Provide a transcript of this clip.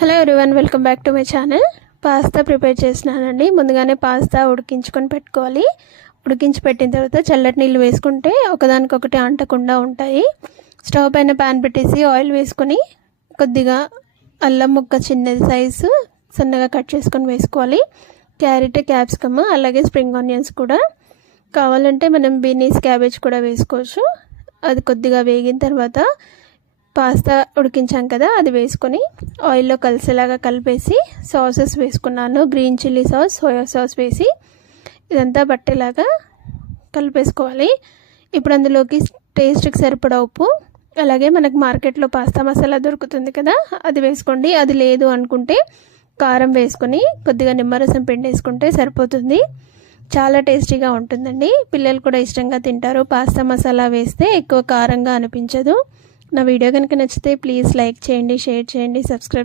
Hello everyone, welcome back to my channel. Pasta prepare చేసినానండి. ముందుగానే pasta ఉడికించుకొని పెట్టుకోవాలి. ఉడికించి పెట్టిన తర్వాత చల్లటి నీళ్ళు వేసుకుంటే ఒకదానికొకటి అంటకుండా ఉంటాయి. స్టవ్ పైన ప్యాన్ పెట్టేసి ఆయిల్ వేసుకొని కొద్దిగా అల్లం ముక్క చిన్నది సైజు సన్నగా కట్ చేసుకొని వేసుకోవాలి. క్యారెట్, క్యాప్సికమ్, అలాగే స్ప్రింగ్ ఆనియన్స్ కూడా కావాలంటే మనం బీనీస్, క్యాబేజ్ కూడా వేసుకోవచ్చు. అది కొద్దిగా వేగిన తర్వాత పాస్తా ఉడికించాం కదా, అది వేసుకొని ఆయిల్లో కలిసేలాగా కలిపేసి సాసెస్ వేసుకున్నాను. Green chilli sauce, soya sauce వేసి ఇదంతా పట్టేలాగా కలిపేసుకోవాలి. ఇప్పుడు అందులోకి టేస్ట్కి సరిపడా ఉప్పు, అలాగే మనకు మార్కెట్లో పాస్తా మసాలా దొరుకుతుంది కదా, అది వేసుకోండి. అది లేదు అనుకుంటే కారం వేసుకొని కొద్దిగా నిమ్మరసం పిండి వేసుకుంటే సరిపోతుంది. చాలా టేస్టీగా ఉంటుందండి. పిల్లలు కూడా ఇష్టంగా తింటారు. పాస్తా మసాలా వేస్తే ఎక్కువ కారంగా అనిపించదు. నా వీడియో కనుక నచ్చితే ప్లీజ్ లైక్ చేయండి, షేర్ చేయండి, సబ్స్క్రైబ్